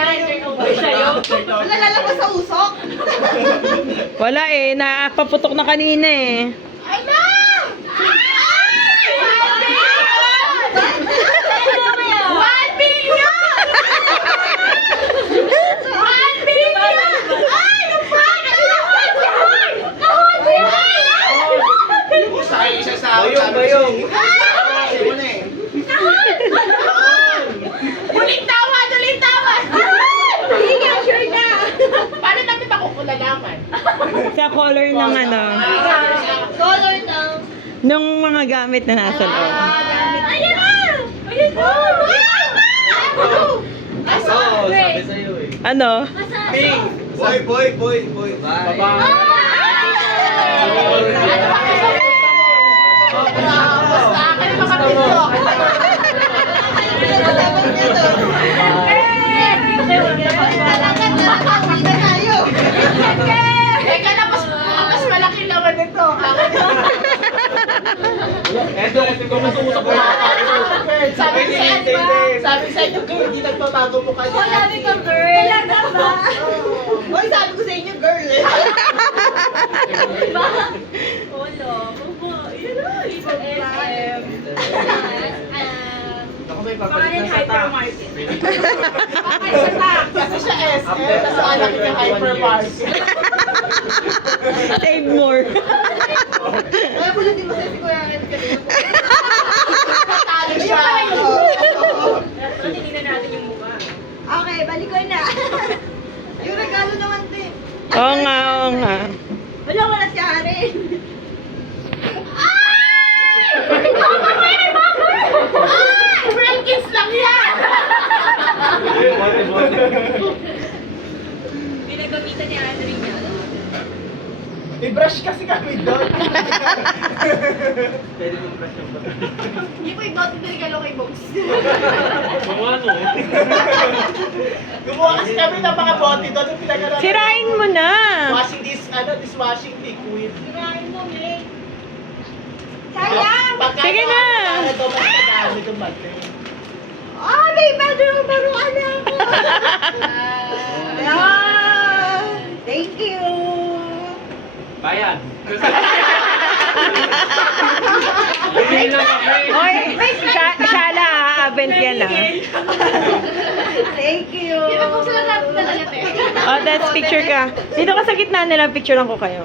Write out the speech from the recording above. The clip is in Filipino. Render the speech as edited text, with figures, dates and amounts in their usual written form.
yan. Turnover sa'yo. Wala lalabas sa usok. Wala eh, napaputok na kanina eh. Ay na! Uling tawa! Hindi nga, sure na. Paano namin makukulalaman? Sa color ng ano, Color ng... nung mga gamit na nasa loob. Ayan na! Ayan na! Sabi sa'yo eh. Ano? Boy. Teka na, mas malaki naman ito. Eto, kasi kung nasuusap ko mga Sabi sa inyo, girl, hindi nagbabago mo kayo. Sabi ko, girl. Talaga ba? Oy, sabi ko sa inyo, girl. Diba? Wala. Yun na. SM. Ako may Pangalan hypermarket. Kasi siya SM, tapos anak niya hypermarket. Save more. Kaya bulutin mo si Kuya Ed kanina. Talo siya. Titignan natin yung mukha. Okay, balik ko na. Yung regalo naman din. Oo nga. Wala si Aren. Real kiss lang yan! Pinagamitan ni Andre niya. I-brush kasi kami doon. Pwede mong brush yung bato. Hindi po ibot yung regalo kay Box. Mga ano eh. Gumawa kasi kami ng mga bote doon yung pinag-aralan. Sirain mo na. Dishwashing liquid. Sirain mo, Meg. Sige na. May baruan na ako. Thank you. Bayan. Bumili lang kami. Oy, Shala, abent yan ah. Thank you. Di ba kung sila natin talaga, te? Oh, that's picture ka. Dito ka sa gitna nila, picturean ko kayo.